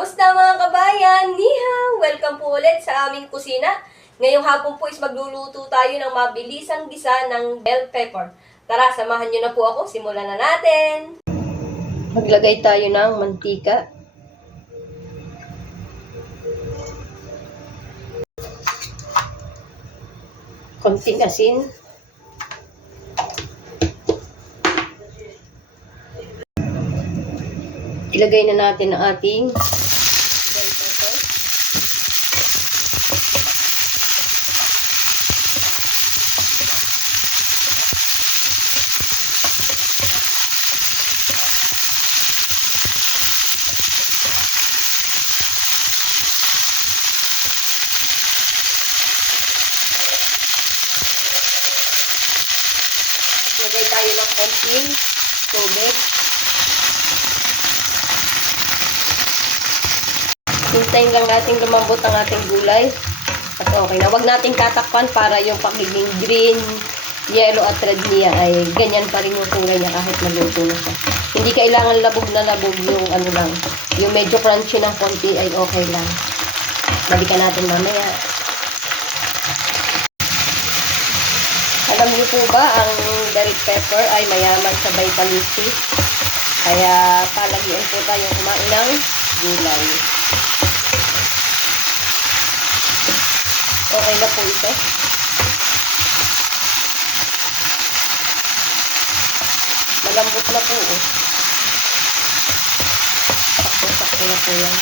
Kamusta mga kabayan? Niha! Welcome po ulit sa aming kusina. Ngayong hapon po is magluluto tayo ng mabilisang gisa ng bell pepper. Tara, samahan nyo na po ako. Simulan na natin! Maglagay tayo ng mantika. Konting asin. Ilagay na natin ang ating bell pepper. Ilagay tayo ng konting tubig. Hintayin lang natin lumambot ang ating gulay. At okay na. Huwag natin tatakpan para yung pagiging green, yellow at red niya ay ganyan pa rin yung kulay niya kahit maluto na siya. Hindi kailangan labog na labog yung ano lang. Yung medyo crunchy ng konti ay okay lang. Balikan natin mamaya. Alam niyo po ba ang red pepper ay mayaman sa vitamin C? Kaya palagian po tayong kumain ng gulay. Okay na po ito. Malambot na po. Sakto-sakto na po yan.